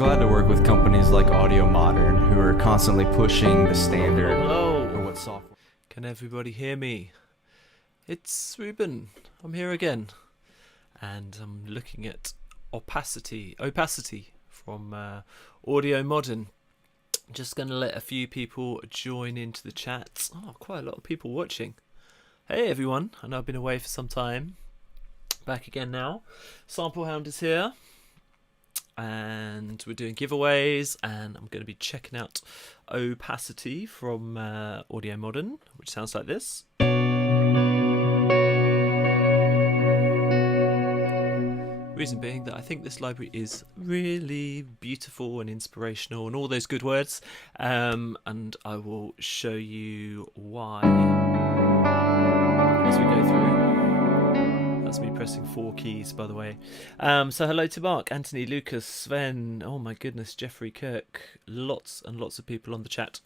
glad to work with companies like Audio Modern, who are constantly pushing the standard Hello. for what software. Can everybody hear me? It's Ruben. I'm here again, and I'm looking at Opacity from Audio Modern. Just going to let a few people join into the chat. Oh, quite a lot of people watching. Hey everyone, I know I've been away for some time. Back again now. Sample Hound is here. And we're doing giveaways, and I'm going to be checking out Opacity from Audio Modern, which sounds like this. Reason being that I think this library is really beautiful and inspirational and all those good words, and I will show you why as we go through. That's me pressing 4 keys, by the way. So hello to Mark, Anthony, Lucas, Sven, oh my goodness, Jeffrey, Kirk, lots and lots of people on the chat.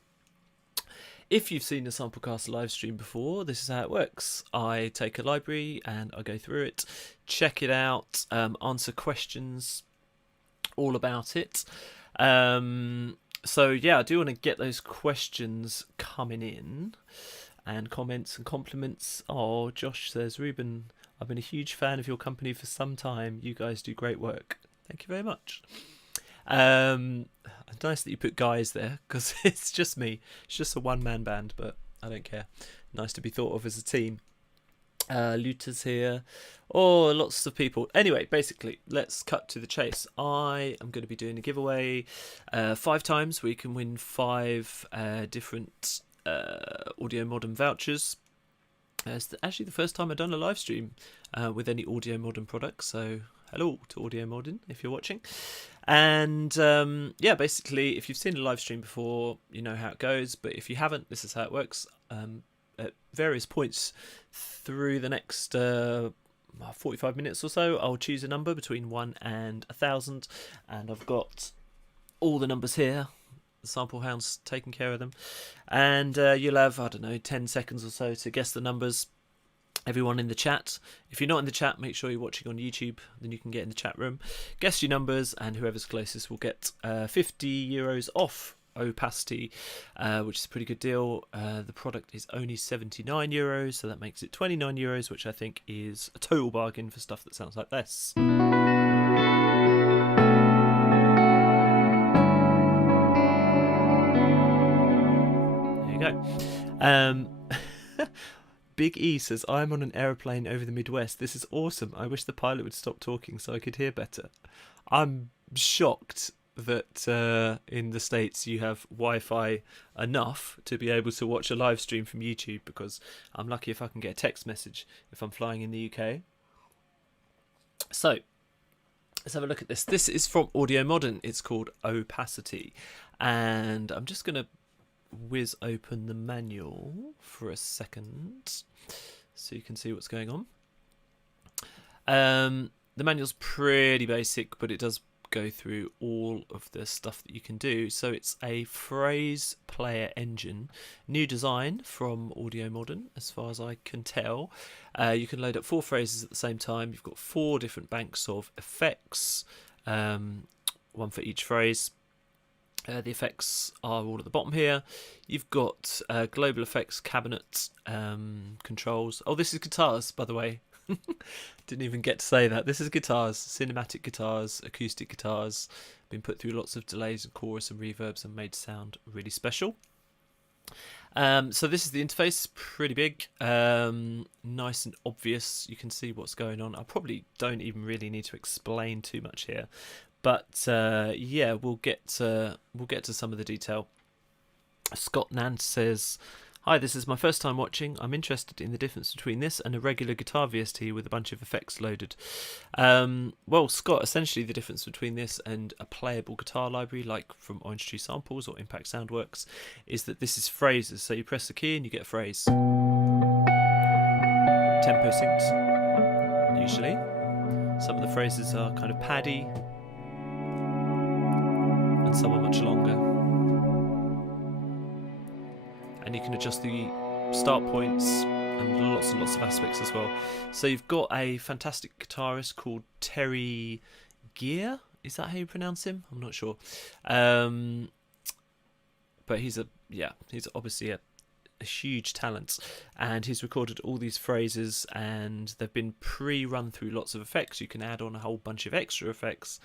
If you've seen the Samplecast live stream before, this is how it works. I take a library and I go through it, check it out, answer questions all about it. So yeah, I do want to get those questions coming in, and comments and compliments. Oh, Josh says, Ruben, I've been a huge fan of your company for some time. You guys do great work. Thank you very much. Nice that you put guys there, because it's just me. It's just a one-man band, but I don't care. Nice to be thought of as a team. Luta's here. Oh, lots of people. Anyway, basically, let's cut to the chase. I am going to be doing a giveaway 5 times where you can win 5 different Audio Modern vouchers. It's actually the first time I've done a live stream with any Audio Modern products, so hello to Audio Modern if you're watching. And yeah, basically, if you've seen a live stream before, you know how it goes, but if you haven't, this is how it works. At various points through the next 45 minutes or so, I'll choose a number between 1 and 1,000, and I've got all the numbers here. The Sample Hound's taking care of them, and you'll have, I don't know, 10 seconds or so to guess the numbers. Everyone in the chat, if you're not in the chat, make sure you're watching on YouTube, then you can get in the chat room, guess your numbers, and whoever's closest will get €50 off Opacity, which is a pretty good deal. The product is only €79, so that makes it €29, which I think is a total bargain for stuff that sounds like this. Go. Big E says, I'm on an aeroplane over the Midwest. This is awesome. I wish the pilot would stop talking so I could hear better. I'm shocked that in the States you have Wi-Fi enough to be able to watch a live stream from YouTube, because I'm lucky if I can get a text message if I'm flying in the UK. So let's have a look at this. This is from Audio Modern. It's called Opacity, and I'm just going to whiz open the manual for a second so you can see what's going on. The manual's pretty basic, but it does go through all of the stuff that you can do. So it's a phrase player engine, new design from Audio Modern as far as I can tell. You can load up 4 phrases at the same time. You've got 4 different banks of effects, one for each phrase. The effects are all at the bottom here. You've got global effects, cabinet, controls. Oh, this is guitars, by the way. Didn't even get to say that. This is guitars, cinematic guitars, acoustic guitars. Been put through lots of delays and chorus and reverbs and made to sound really special. So this is the interface, pretty big, nice and obvious. You can see what's going on. I probably don't even really need to explain too much here. But yeah, we'll get to some of the detail. Scott Nant says, hi, this is my first time watching. I'm interested in the difference between this and a regular guitar VST with a bunch of effects loaded. Well, Scott, essentially the difference between this and a playable guitar library like from Orange Tree Samples or Impact Soundworks is that this is phrases. So you press the key and you get a phrase. Tempo synced, usually. Some of the phrases are kind of paddy, and some are much longer. And you can adjust the start points and lots of aspects as well. So you've got a fantastic guitarist called Terry Gear, Is that how you pronounce him? I'm not sure. But he's obviously a huge talent, and he's recorded all these phrases, and they've been pre-run through lots of effects. You can add on a whole bunch of extra effects,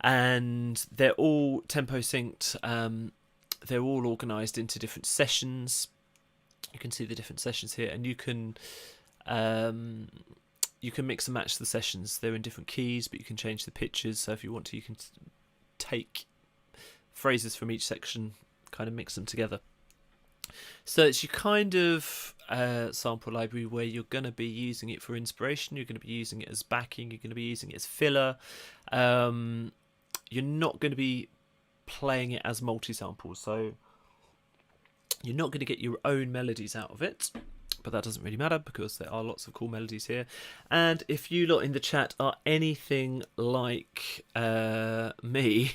and they're all tempo synced. They're all organized into different sessions. You can see the different sessions here, and you can mix and match the sessions. They're in different keys, but you can change the pitches. So if you want to, you can take phrases from each section, kind of mix them together. So it's your kind of sample library where you're going to be using it for inspiration, you're going to be using it as backing, you're going to be using it as filler. You're not going to be playing it as multi-samples, so you're not going to get your own melodies out of it, but that doesn't really matter because there are lots of cool melodies here. And if you lot in the chat are anything like me,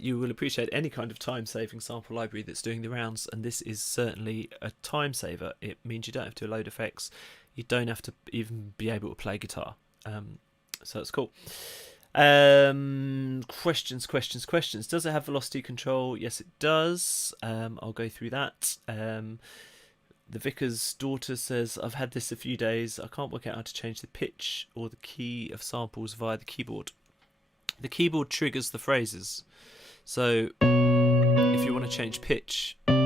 you will appreciate any kind of time-saving sample library that's doing the rounds, and this is certainly a time saver. It means you don't have to load effects, you don't have to even be able to play guitar, so it's cool. Questions. Does it have velocity control? Yes, it does. I'll go through that. The Vicar's daughter says, I've had this a few days. I can't work out how to change the pitch or the key of samples via the keyboard. The keyboard triggers the phrases. So if you want to change pitch, they're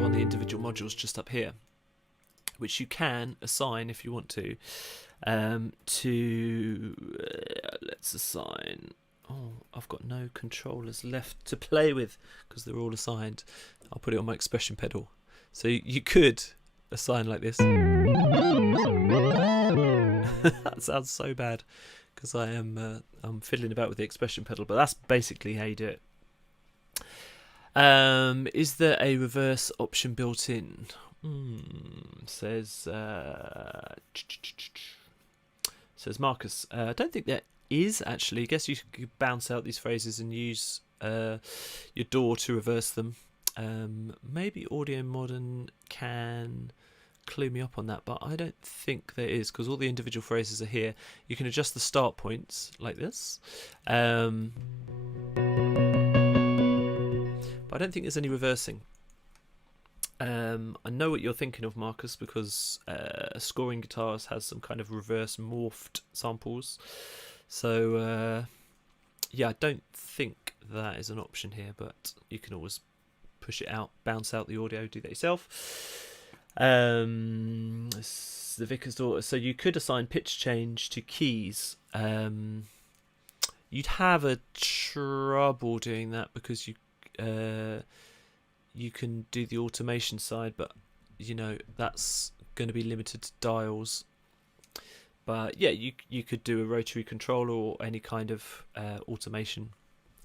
on the individual modules just up here, which you can assign if you want to. Let's assign. Oh, I've got no controllers left to play with because they're all assigned. I'll put it on my expression pedal. So you could assign like this. That sounds so bad because I'm fiddling about with the expression pedal, but that's basically how you do it. Is there a reverse option built in? Says Marcus. I don't think there is actually. I guess you could bounce out these phrases and use your DAW to reverse them. Maybe Audio Modern can clue me up on that, but I don't think there is because all the individual phrases are here. You can adjust the start points like this. But I don't think there's any reversing. I know what you're thinking of, Marcus, because Scoring Guitars has some kind of reverse morphed samples. So, yeah, I don't think that is an option here, but you can always push it out, bounce out the audio, do that yourself. The Vicar's daughter. So you could assign pitch change to keys. You'd have a trouble doing that because you can do the automation side, but you know that's going to be limited to dials. But yeah, you could do a rotary controller or any kind of automation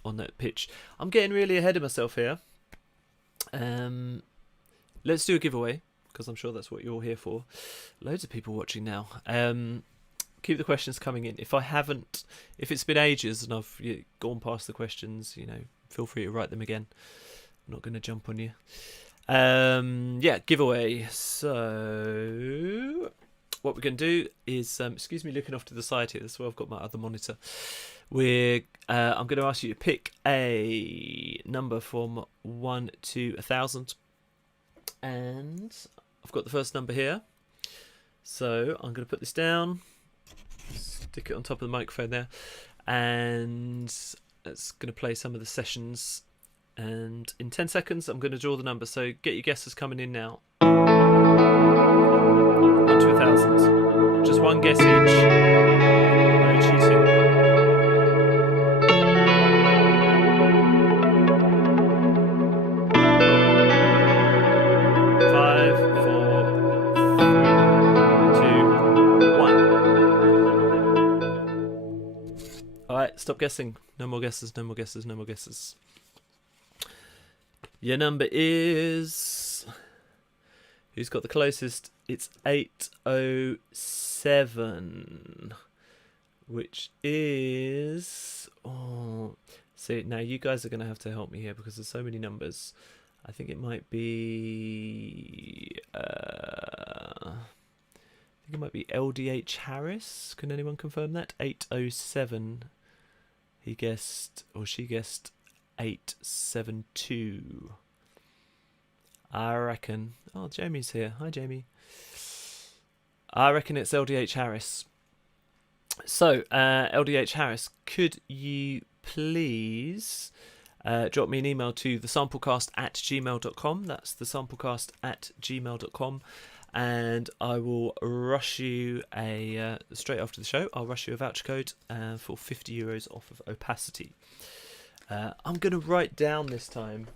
on that pitch. I'm getting really ahead of myself here. Let's do a giveaway because I'm sure that's what you're here for. Loads of people watching now. Keep the questions coming in. If it's been ages and I've gone past the questions, feel free to write them again. I'm not going to jump on you. Yeah, giveaway. So what we're going to do is, excuse me looking off to the side here. That's where I've got my other monitor. I'm going to ask you to pick a number from 1 to 1,000. And I've got the first number here. So I'm going to put this down. Stick it on top of the microphone there. And it's going to play some of the sessions. And in 10 seconds, I'm going to draw the number. So get your guesses coming in now. 1 to 1,000. Just one guess each. No cheating. 5, 4, 3, 2, 1. Alright, stop guessing. No more guesses, no more guesses, no more guesses. Your number is... Who's got the closest? It's 807. Which is... Oh, see, now you guys are going to have to help me here because there's so many numbers. I think it might be think it might be LDH Harris. Can anyone confirm that? 807. He guessed, or she guessed, 872. I reckon. Oh, Jamie's here. Hi, Jamie. I reckon it's LDH Harris. So, LDH Harris, could you please drop me an email to thesamplecast@gmail.com. That's thesamplecast@gmail.com. And I will rush you straight after the show, I'll rush you a voucher code for €50 off of Opacity. I'm going to write down this time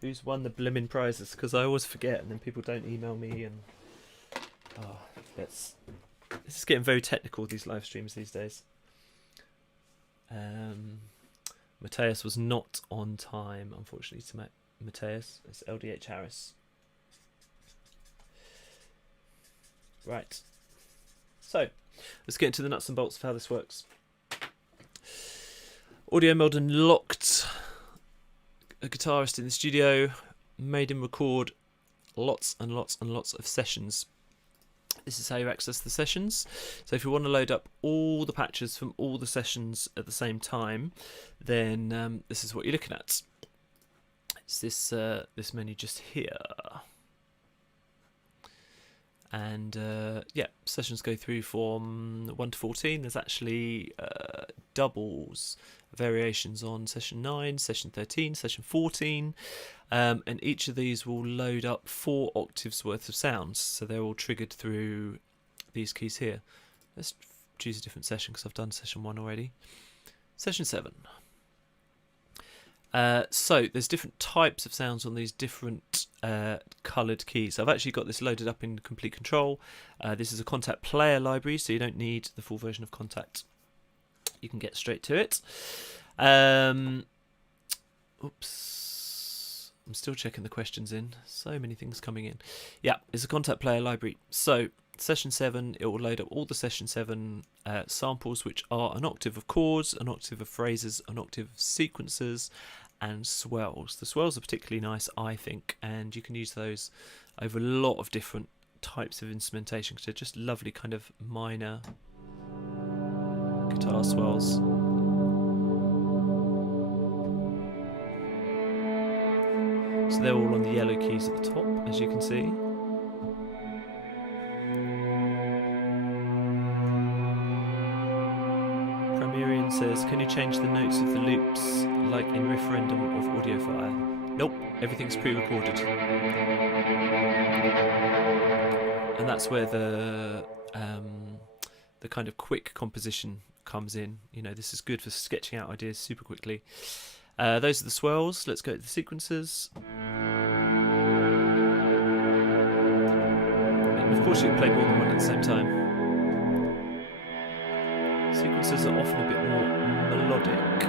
who's won the blimmin' prizes, because I always forget and then people don't email me. And this is getting very technical, these live streams these days. Mateus was not on time, unfortunately, to Mateus. It's LDH Harris. Right. So, let's get into the nuts and bolts of how this works. Audio Melden locked a guitarist in the studio, made him record lots and lots and lots of sessions. This is how you access the sessions. So if you want to load up all the patches from all the sessions at the same time, then this is what you're looking at. It's this menu just here. And yeah, sessions go through from 1 to 14. There's actually doubles, variations on session 9, session 13, session 14. And each of these will load up 4 octaves worth of sounds. So they're all triggered through these keys here. Let's choose a different session because I've done session 1 already. Session 7. So there's different types of sounds on these different coloured keys. I've actually got this loaded up in Complete Control. This is a Contact Player library, so you don't need the full version of Contact. You can get straight to it. Oops. I'm still checking the questions in. So many things coming in. Yeah, it's a Contact Player library. So Session 7, it will load up all the Session 7 samples, which are an octave of chords, an octave of phrases, an octave of sequences, and swells. The swells are particularly nice, I think, and you can use those over a lot of different types of instrumentation, because they're just lovely kind of minor guitar swells. So they're all on the yellow keys at the top, as you can see. Primerian says, can you change the notes of the loops like in Referendum of Audiofire? Nope, everything's pre-recorded. And that's where the kind of quick composition comes in. You know, this is good for sketching out ideas super quickly. Those are the swells. Let's go to the sequences. And of course you can play more than one at the same time. Sequences are often a bit more melodic.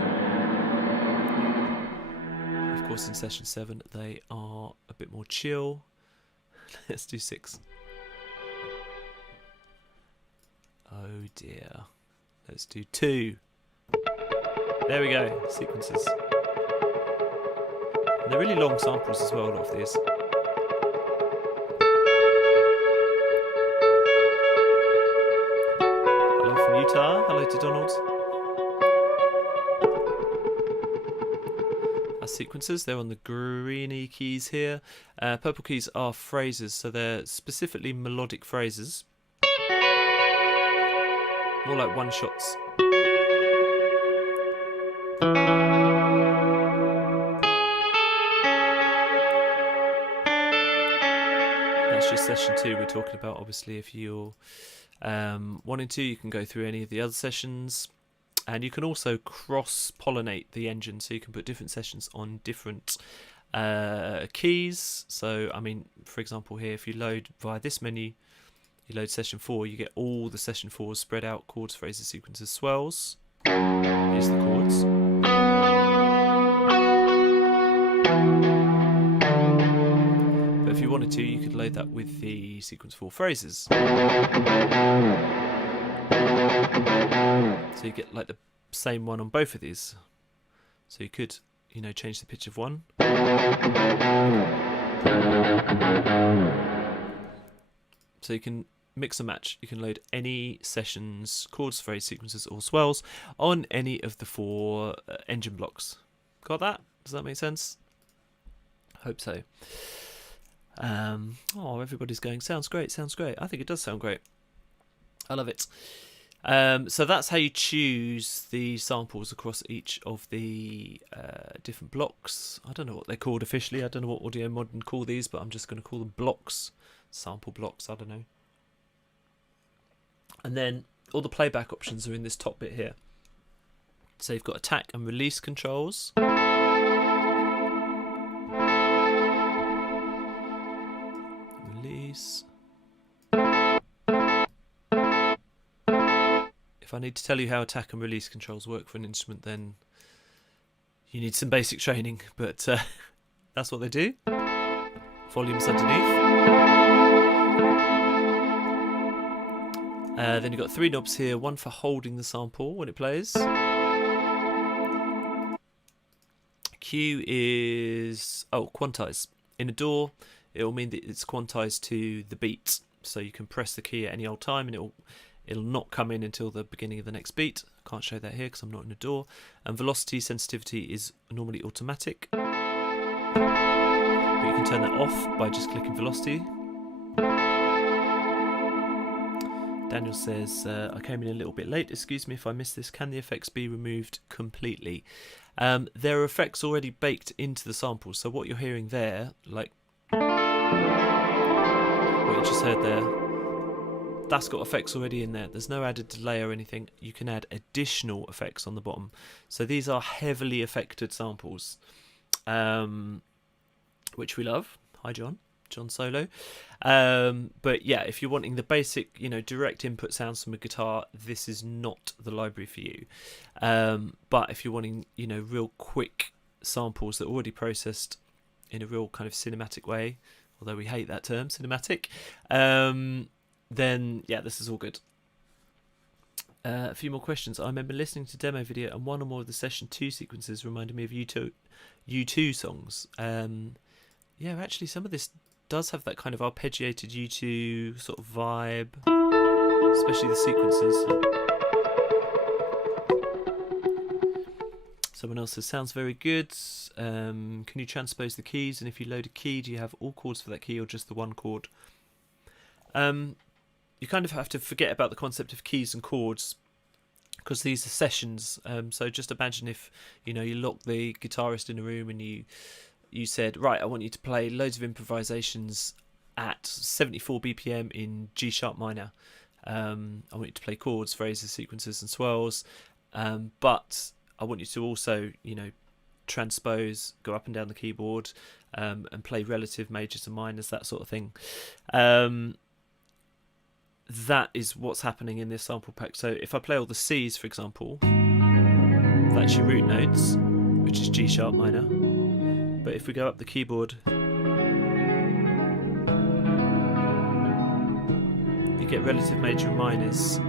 Of course in session 7 they are a bit more chill. Let's do 6. Oh dear. Let's do 2. There we go, sequences. And they're really long samples as well, a lot of these. Hello from Utah, hello to Donald. Our sequences, they're on the greeny keys here. Purple keys are phrases, so they're specifically melodic phrases. More like one-shots. That's just session 2 we're talking about. Obviously, if you're wanting to, you can go through any of the other sessions. And you can also cross-pollinate the engine, so you can put different sessions on different keys. So, I mean, for example here, if you load via this menu, you load session 4, you get all the session 4s spread out, chords, phrases, sequences, swells. Here's the chords. But if you wanted to, you could load that with the sequence 4 phrases. So you get like the same one on both of these. So you could, you know, change the pitch of one. So you can mix and match. You can load any sessions, chords, phrase, sequences, or swells on any of the 4 engine blocks. Got that? Does that make sense? Hope so. Everybody's going, sounds great, sounds great. I think it does sound great. I love it. So that's how you choose the samples across each of the different blocks. I don't know what they're called officially. I don't know what Audio Modern call these, but I'm just going to call them blocks. Sample blocks, I don't know. And then all the playback options are in this top bit here. So you've got attack and release controls. Release. If I need to tell you how attack and release controls work for an instrument, then you need some basic training, but that's what they do. Volumes underneath. Then you've got 3 knobs here, one for holding the sample when it plays. Q is quantize. In a DAW, it will mean that it's quantized to the beat, so you can press the key at any old time and it'll not come in until the beginning of the next beat. I can't show that here because I'm not in a DAW. And velocity sensitivity is normally automatic, but you can turn that off by just clicking velocity. Daniel says, I came in a little bit late, excuse me if I missed this. Can the effects be removed completely? There are effects already baked into the samples, so what you're hearing there, like what you just heard there, that's got effects already in there. There's no added delay or anything. You can add additional effects on the bottom. So these are heavily affected samples, which we love. Hi, John Solo. But yeah, if you're wanting the basic, direct input sounds from a guitar, this is not the library for you. But if you're wanting, real quick samples that are already processed in a real kind of cinematic way, although we hate that term, cinematic, then yeah, this is all good. A few more questions. I remember listening to demo video and one or more of the session 2 sequences reminded me of U2 songs. Yeah, actually some of this does have that kind of arpeggiated U2 sort of vibe, especially the sequences. Someone else says, sounds very good. Can you transpose the keys? And if you load a key, do you have all chords for that key or just the one chord? You kind of have to forget about the concept of keys and chords because these are sessions. So just imagine if you lock the guitarist in a room and you said, right, I want you to play loads of improvisations at 74 BPM in G sharp minor. I want you to play chords, phrases, sequences and swells, but I want you to also transpose, go up and down the keyboard, and play relative majors and minors, that sort of thing. That is what's happening in this sample pack. So if I play all the C's, for example, that's your root notes, which is G sharp minor. But if we go up the keyboard, you get relative major and minors,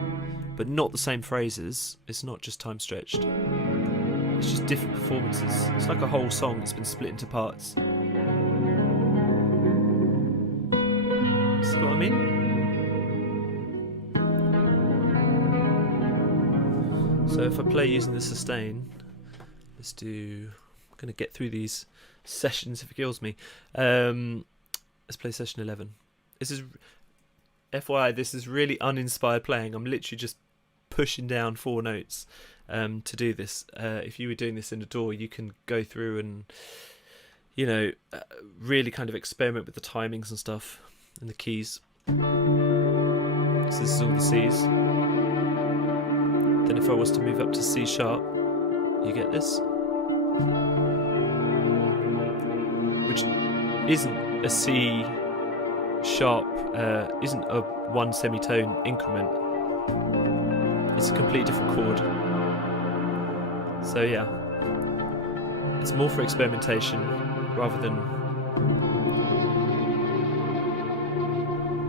but not the same phrases. It's not just time stretched. It's just different performances. It's like a whole song that's been split into parts. See what I mean? So if I play using the sustain, let's do... I'm going to get through these sessions if it kills me. Let's play session 11. This is... FYI, this is really uninspired playing. I'm literally just pushing down 4 notes to do this. If you were doing this in a DAW, you can go through and, really kind of experiment with the timings and stuff and the keys. So this is all the C's. Then if I was to move up to C sharp, you get this, which isn't a C sharp, isn't a 1 semitone increment. It's a completely different chord. So yeah, it's more for experimentation rather than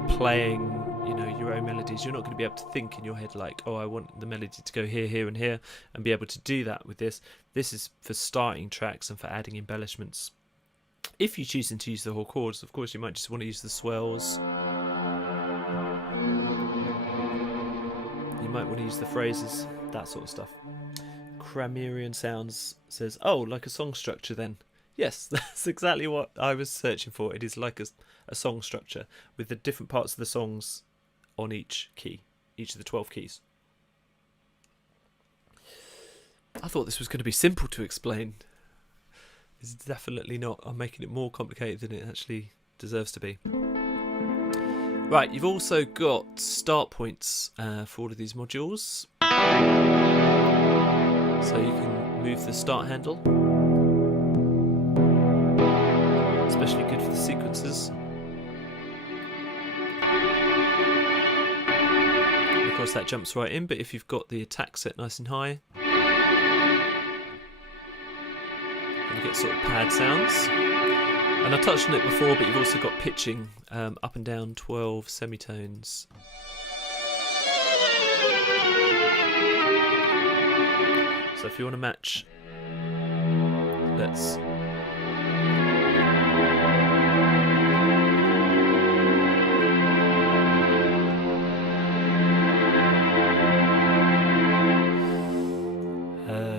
playing your own melodies. You're not going to be able to think in your head like, oh, I want the melody to go here, here and here, and be able to do that with this. This is for starting tracks and for adding embellishments. If you're choosing to use the whole chords, of course you might just want to use the swells. you might want to use the phrases, that sort of stuff. Kramerian Sounds says, oh, like a song structure then. Yes, that's exactly what I was searching for. It is like a song structure with the different parts of the songs on each key, each of the 12 keys. I thought this was going to be simple to explain. It's definitely not. I'm making it more complicated than it actually deserves to be. Right, you've also got start points for all of these modules. So you can move the start handle. Especially good for the sequences. And of course that jumps right in, but if you've got the attack set nice and high, you get sort of pad sounds. And I touched on it before, but you've also got pitching up and down 12 semitones. So if you want to match, let's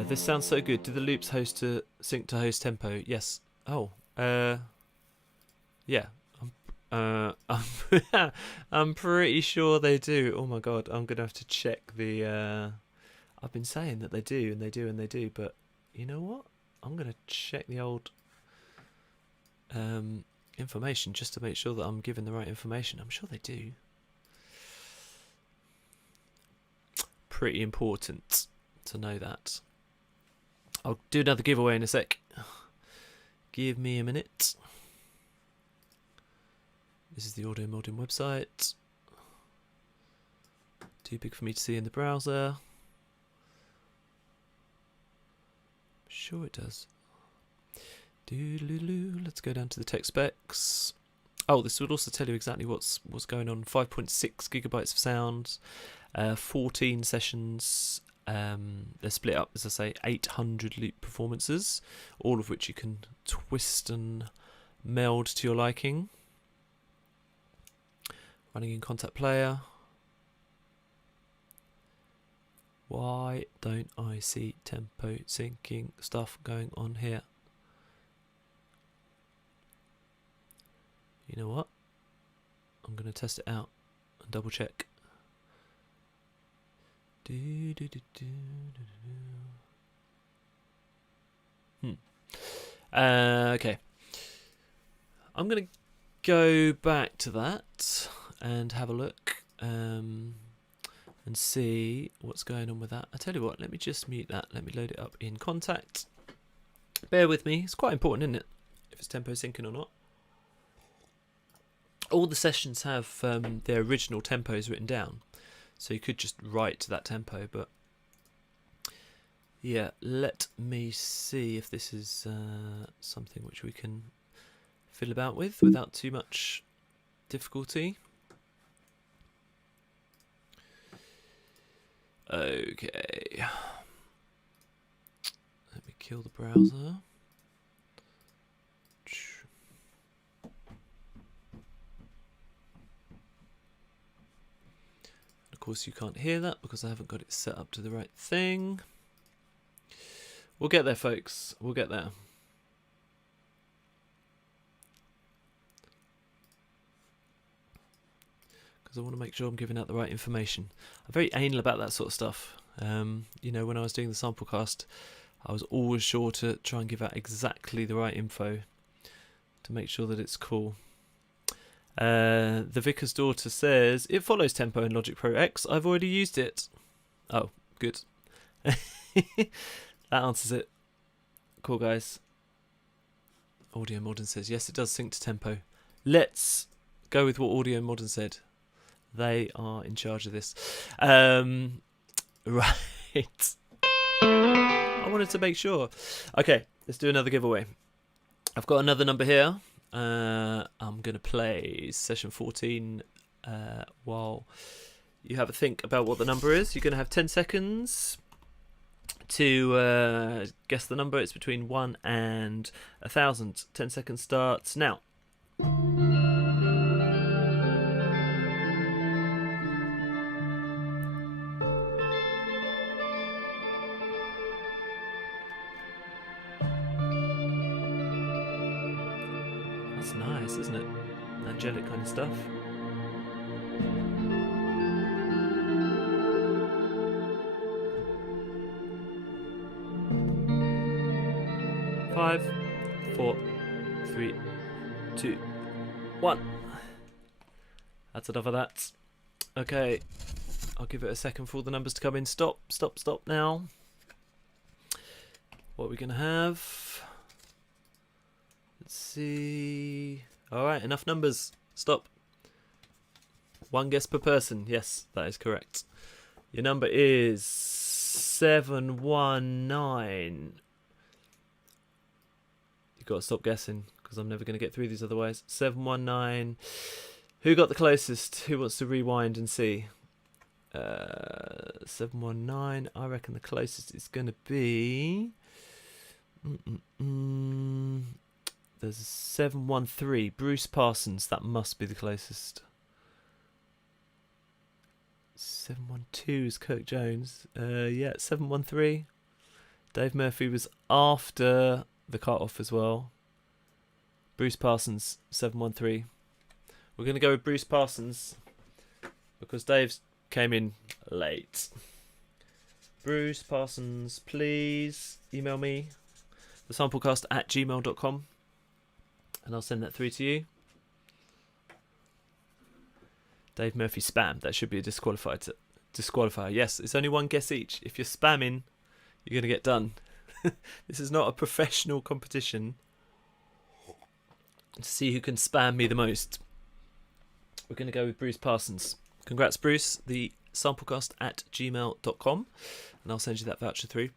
this sounds so good. Do the loops sync to host tempo? Yes. Oh. Yeah. I'm pretty sure they do. Oh my god, I'm gonna have to check the. I've been saying that they do, and they do, and they do, but you know what? I'm gonna check the old information just to make sure that I'm giving the right information. I'm sure they do. Pretty important to know that. I'll do another giveaway in a sec. Give me a minute. This is the Audio Modding website. Too big for me to see in the browser. Sure it does. Doodaloo. Let's go down to the tech specs. Oh, this would also tell you exactly what's going on. 5.6 gigabytes of sound, 14 sessions. They're split up, as I say, 800 loop performances, all of which you can twist and meld to your liking. Running in Contact Player. Why don't I see tempo syncing stuff going on here? You know what? I'm going to test it out and double check. Okay. I'm going to go back to that and have a look and see what's going on with that. I tell you what, let me just mute that. Let me load it up in Contact. Bear with me. It's quite important, isn't it? If it's tempo syncing or not. All the sessions have their original tempos written down. So you could just write to that tempo, but yeah, let me see if this is something which we can fiddle about with without too much difficulty. Okay. Let me kill the browser. Of course you can't hear that because I haven't got it set up to the right thing. We'll get there, folks. We'll get there. Because I want to make sure I'm giving out the right information. I'm very anal about that sort of stuff. You know, when I was doing the Samplecast, I was always sure to try and give out exactly the right info to make sure that it's cool. The Vicar's Daughter says, it follows tempo in Logic Pro X. I've already used it. Oh, good. That answers it. Cool, guys. Audio Modern says, yes, it does sync to tempo. Let's go with what Audio Modern said. They are in charge of this. Right. I wanted to make sure. Okay, let's do another giveaway. I've got another number here. I'm going to play session 14 while you have a think about what the number is. You're going to have 10 seconds to guess the number. It's between 1 and 1,000. 10 seconds starts now. That's nice, isn't it? Angelic kind of stuff. Five, 4, 3, 2, 1. That's enough of that. Okay, I'll give it a second for all the numbers to come in. Stop now. What are we going to have? Let's see. Alright, enough numbers. Stop. 1 guess per person. Yes, that is correct. Your number is 719. You've got to stop guessing, because I'm never going to get through these otherwise. 719. Who got the closest? Who wants to rewind and see? 719. I reckon the closest is going to be... There's a 713. Bruce Parsons. That must be the closest. 712 is Kirk Jones. Yeah, 713. Dave Murphy was after the cut-off as well. Bruce Parsons, 713. We're going to go with Bruce Parsons because Dave's came in late. Bruce Parsons, please email me, thesamplecast@gmail.com, and I'll send that through to you. Dave Murphy spam. That should be a disqualifier. Yes, it's only 1 guess each. If you're spamming, you're going to get done. This is not a professional competition to see who can spam me the most. We're going to go with Bruce Parsons. Congrats, Bruce. The samplecast@gmail.com, and I'll send you that voucher through.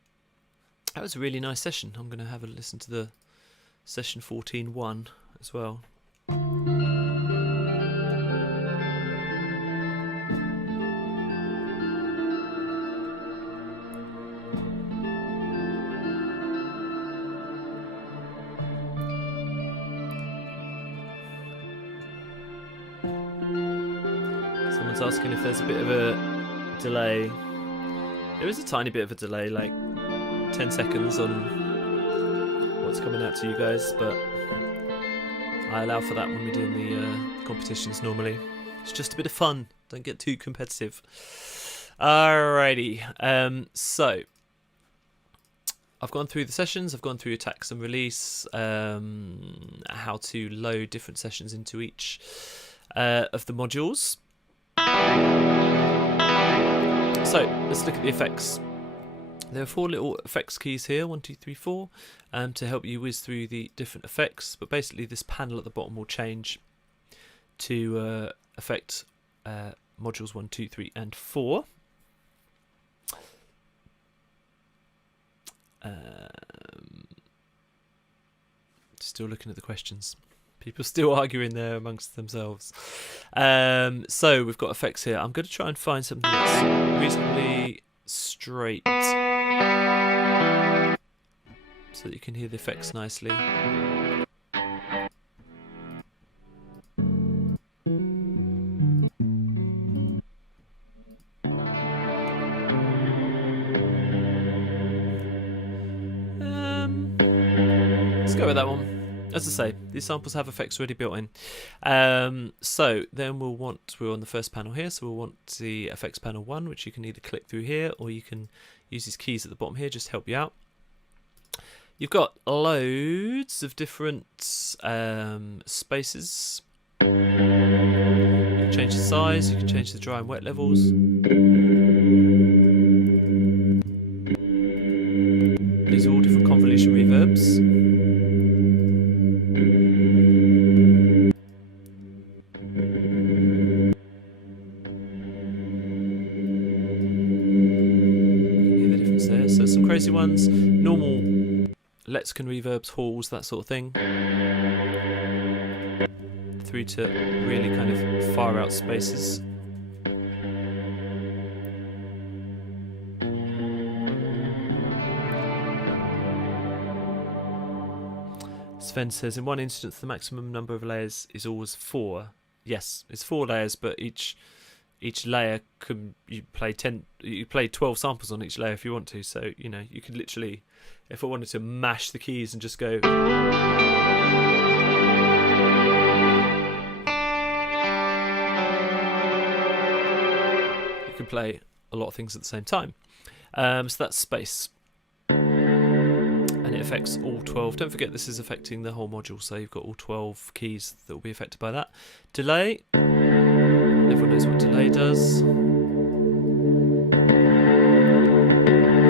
That was a really nice session. I'm going to have a listen to the session 14.1 as well. Asking if there's a bit of a delay. There is a tiny bit of a delay, like 10 seconds on what's coming out to you guys, but I allow for that when we're doing the competitions normally. It's just a bit of fun. Don't get too competitive. Alrighty. So I've gone through the sessions. I've gone through attacks and release, how to load different sessions into each of the modules. So let's look at the effects. There are 4 little effects keys here, 1, 2, 3, 4, to help you whiz through the different effects. But basically, this panel at the bottom will change to affect modules 1, 2, 3, and 4. Still looking at the questions. People still arguing there amongst themselves. So we've got effects here. I'm going to try and find something that's reasonably straight so that you can hear the effects nicely. Let's go with that one. As I say, these samples have effects already built in. So then we're on the first panel here, so we'll want the effects panel 1, which you can either click through here or you can use these keys at the bottom here just to help you out. You've got loads of different spaces. You can change the size, you can change the dry and wet levels. These are all different convolution reverbs. Crazy ones, normal Lexicon reverbs, halls, that sort of thing, through to really kind of far out spaces. Sven says, in one instance the maximum number of layers is always 4. Yes, it's 4 layers, but each layer you play 12 samples on each layer if you want to, so you know you could literally, if I wanted to mash the keys and just go, can play a lot of things at the same time. So that's space. And it affects all 12. Don't forget this is affecting the whole module, so you've got all 12 keys that will be affected by that. Delay. Everyone knows what delay does. You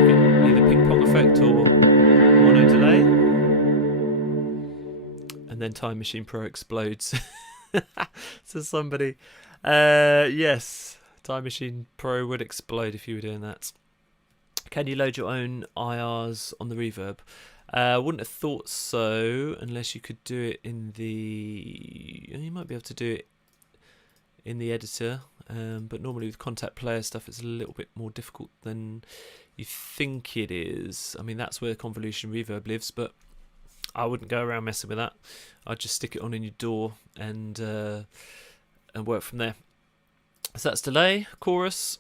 get either ping pong effect or mono delay. And then Time Machine Pro explodes. So somebody, yes, Time Machine Pro would explode if you were doing that. Can you load your own IRs on the reverb? I wouldn't have thought so, unless you could do it in the... You might be able to do it in the editor, but normally with contact player stuff it's a little bit more difficult than you think it is. I mean, that's where convolution reverb lives, but I wouldn't go around messing with that. I'd just stick it on in your DAW and work from there. So that's delay, chorus.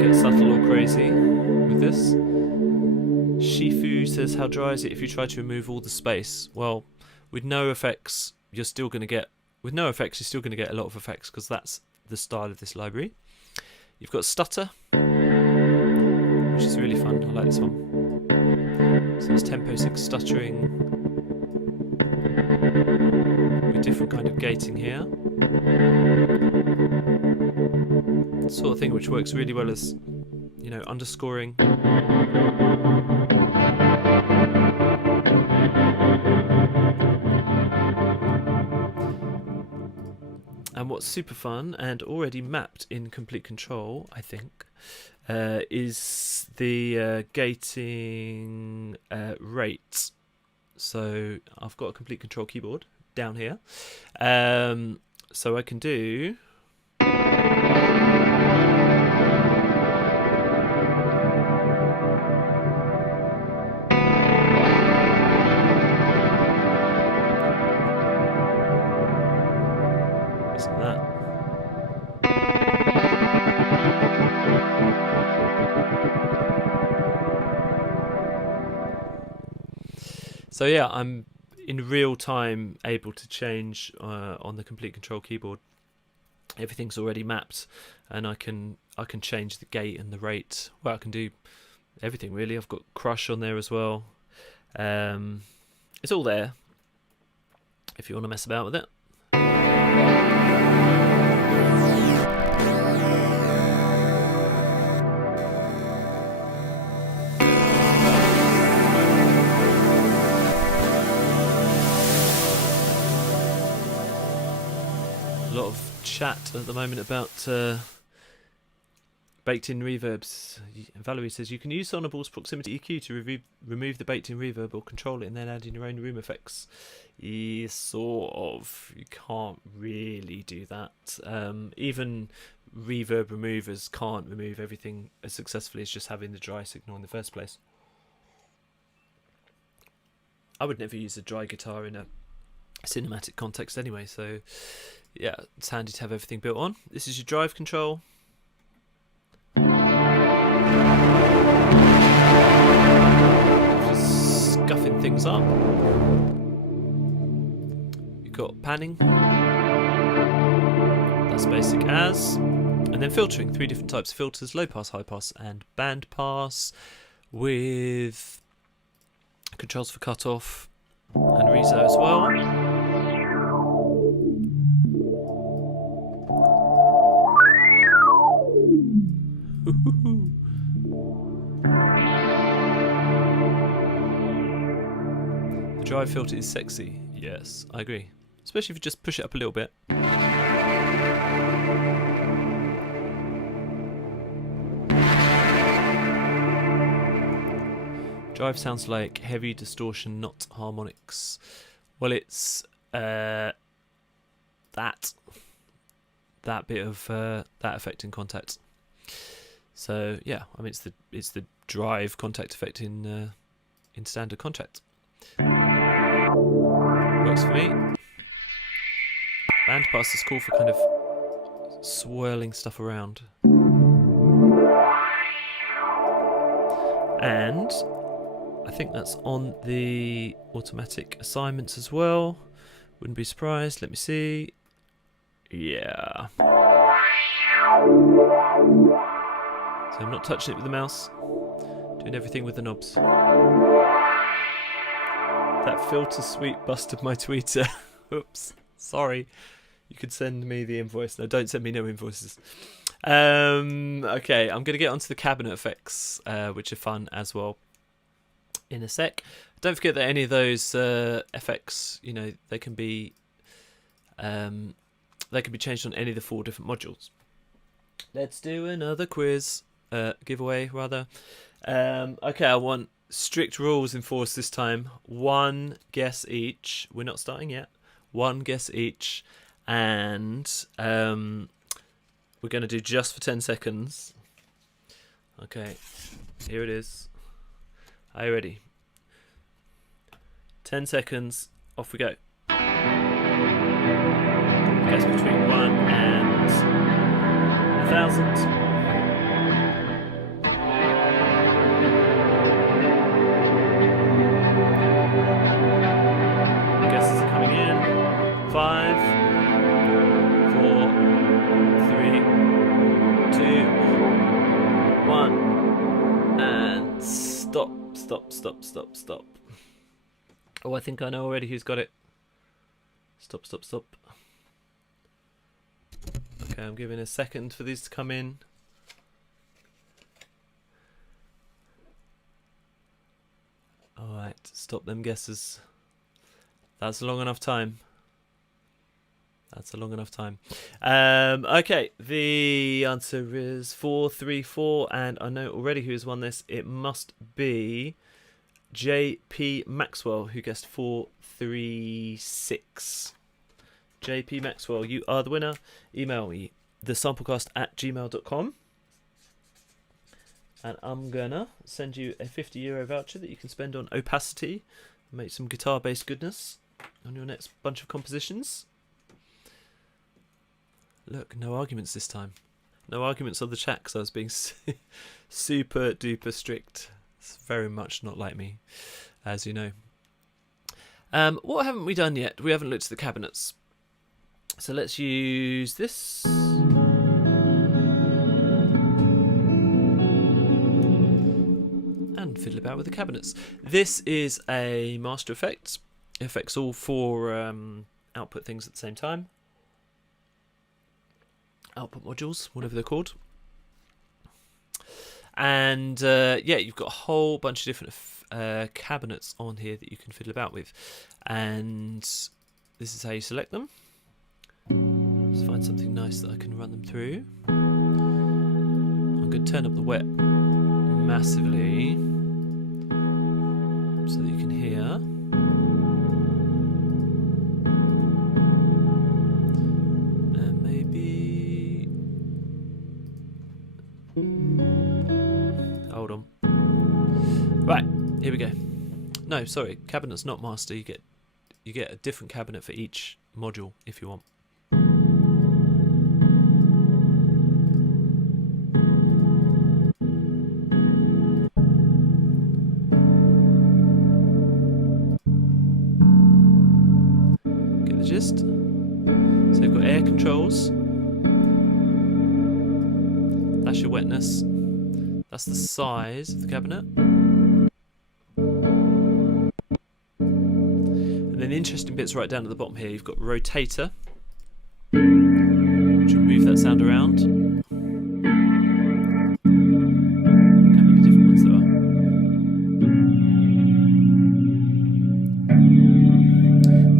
Get subtle or crazy with this. Shifu says, how dry is it if you try to remove all the space? Well, with no effects, you're still going to get... With no effects, you're still going to get a lot of effects because that's the style of this library. You've got stutter, which is really fun. I like this one. So it's tempo 6 stuttering with different kind of gating here. Sort of thing which works really well as, you know, underscoring. And what's super fun and already mapped in Complete Control, I think, is the gating rate. So I've got a Complete Control keyboard down here. So I can do... So yeah, I'm in real time able to change on the Complete Control keyboard. Everything's already mapped, and I can change the gate and the rate. Well, I can do everything really. I've got Crush on there as well. It's all there if you want to mess about with it. Chat at the moment about baked-in reverbs. Valerie says you can use Sonarbal's proximity EQ to remove the baked-in reverb or control it and then add in your own room effects. Yeah, sort of. You can't really do that. Even reverb removers can't remove everything as successfully as just having the dry signal in the first place. I would never use a dry guitar in a cinematic context anyway, so yeah, it's handy to have everything built on. This is your drive control. Just scuffing things up. You've got panning. That's basic as. And then filtering. 3 different types of filters: low pass, high pass, and band pass, with controls for cutoff and reso as well. The drive filter is sexy. Yes, I agree. Especially if you just push it up a little bit. Drive sounds like heavy distortion, not harmonics. Well, it's that bit of that effect in Contact. So yeah, I mean it's the drive contact effect in standard Contact. Works for me. Bandpass is cool for kind of swirling stuff around. And I think that's on the automatic assignments as well. Wouldn't be surprised. Let me see. Yeah. So I'm not touching it with the mouse. Doing everything with the knobs. That filter sweep busted my tweeter. Oops. Sorry. You could send me the invoice. No, don't send me no invoices. Okay, I'm going to get onto the cabinet effects, which are fun as well, in a sec. Don't forget that any of those effects, you know, they can be changed on any of the 4 different modules. Let's do another quiz, giveaway rather. Okay, I want strict rules enforced this time. 1 guess each. We're not starting yet. 1 guess each, and we're going to do just for 10 seconds. Okay, here it is. Are you ready? 10 seconds, off we go. Guess between 1 and 1,000. Guesses are coming in. 5, 4, 3, 2, 1, and stop. Oh, I think I know already who's got it. Stop. Okay, I'm giving a second for these to come in. Alright, stop them guesses. That's a long enough time. Okay, the answer is 434, and I know already who has won this. It must be JP Maxwell, who guessed 436. JP Maxwell, you are the winner. Email me, thesamplecast@gmail.com, and I'm gonna send you a €50 voucher that you can spend on Opacity and make some guitar-based goodness on your next bunch of compositions. Look, no arguments this time. No arguments on the chat because I was being super duper strict. It's very much not like me, as you know. What haven't we done yet? We haven't looked at the cabinets. So let's use this. And fiddle about with the cabinets. This is a master effect. It affects all 4 output things at the same time. Output modules, whatever they're called. And yeah, you've got a whole bunch of different cabinets on here that you can fiddle about with. And this is how you select them. Let's find something nice that I can run them through. I'm going to turn up the wet massively so that you can hear. And maybe... Hold on. Right, here we go. No, sorry, cabinet's not master. You get a different cabinet for each module if you want. Get the gist? So you've got air controls. That's your wetness. That's the size of the cabinet. And then the interesting bits right down at the bottom here, you've got rotator, which will move that sound around. Look how many different ones there are.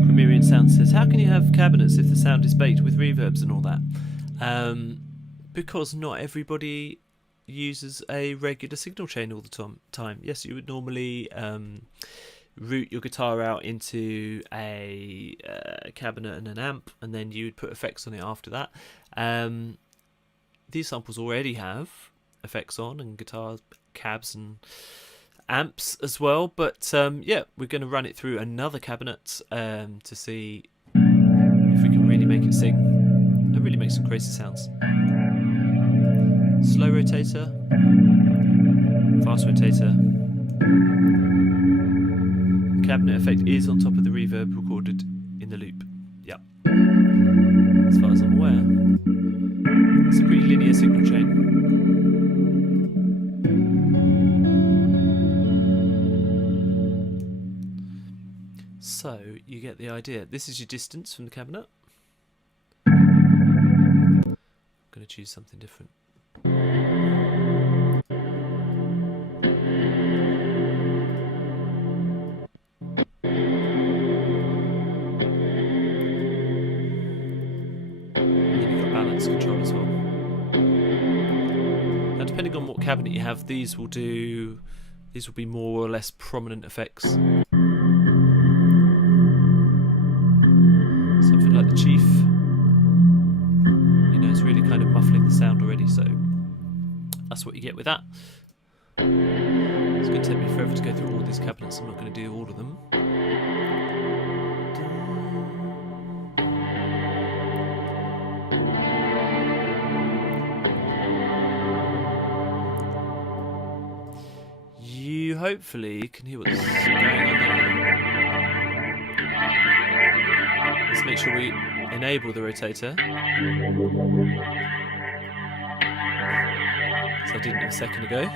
Premierian Sound says, how can you have cabinets if the sound is baked with reverbs and all that? Because not everybody uses a regular signal chain all the time. Yes, you would normally route your guitar out into a cabinet and an amp, and then you would put effects on it after that. These samples already have effects on, and guitars, cabs and amps as well, but yeah, we're going to run it through another cabinet to see if we can really make it sing and really make some crazy sounds. Slow rotator. Fast rotator. The cabinet effect is on top of the reverb recorded in the loop. Yep. As far as I'm aware. It's a pretty linear signal chain. So, you get the idea. This is your distance from the cabinet. I'm going to choose something different. And then you've got balance control as well. Now, depending on what cabinet you have, these will be more or less prominent effects. Something like the Chief, you know, it's really kind of muffling the sound already, so that's what you get with that. It's going to take me forever to go through all these cabinets. I'm not going to do all of them. You hopefully can hear what's going on there. Let's make sure we enable the rotator. So I didn't a second ago.